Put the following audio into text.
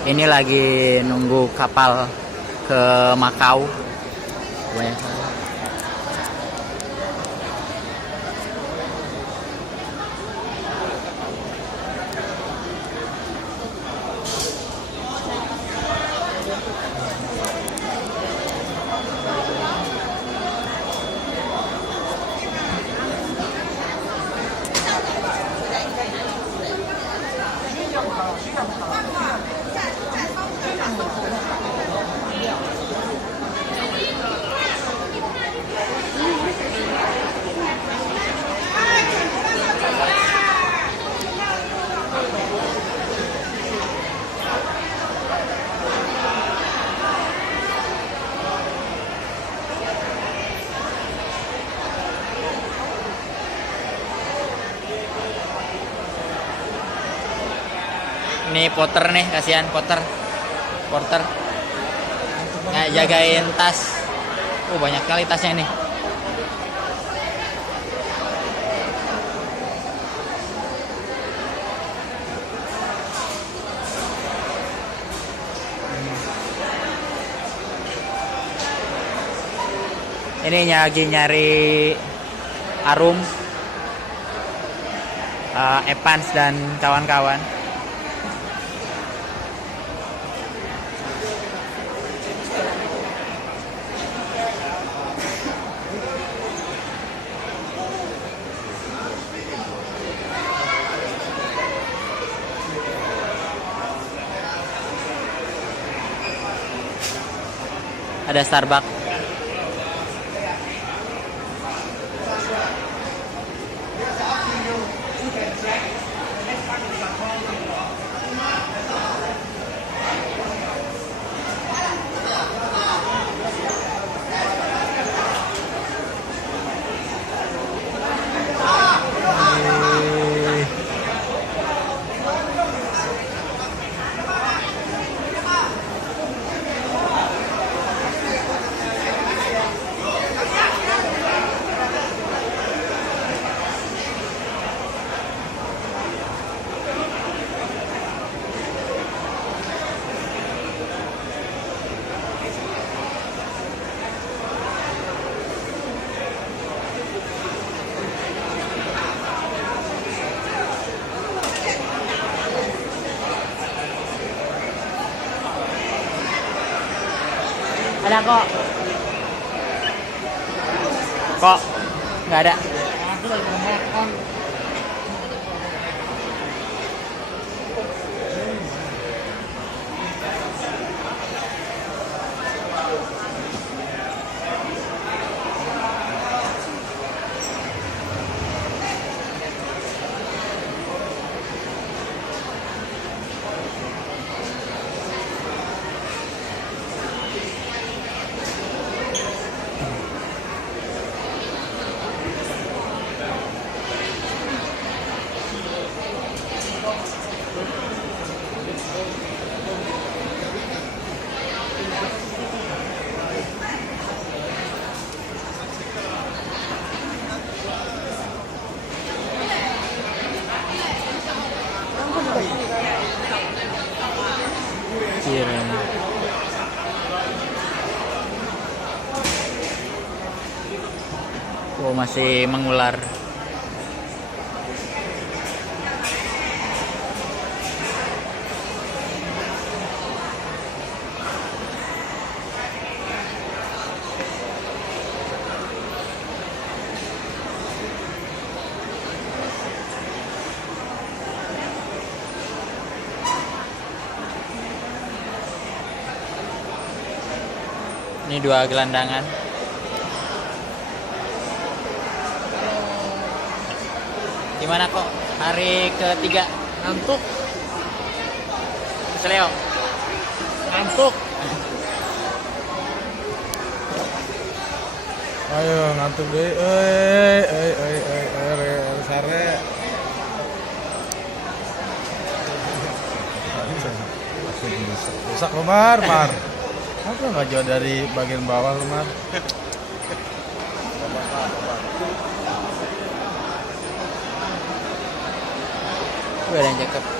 Ini lagi nunggu kapal ke Makau. Banyak sekali. Ini porter nih, kasihan porter nggak jagain tas. Banyak kali tasnya nih. Ini lagi nyari Arum, Evans dan kawan-kawan. Ada Starbucks. Ada kok. Kok nggak ada. Siren. Masih mengular. Ini 2 gelandangan. Gimana kok hari ketiga? Ngantuk. Leo. Ngantuk. Ayo ngantuk deh. Sare. Rusak lu Mar. Apa nggak jauh dari bagian bawah lu Mar? Ada yang cakep.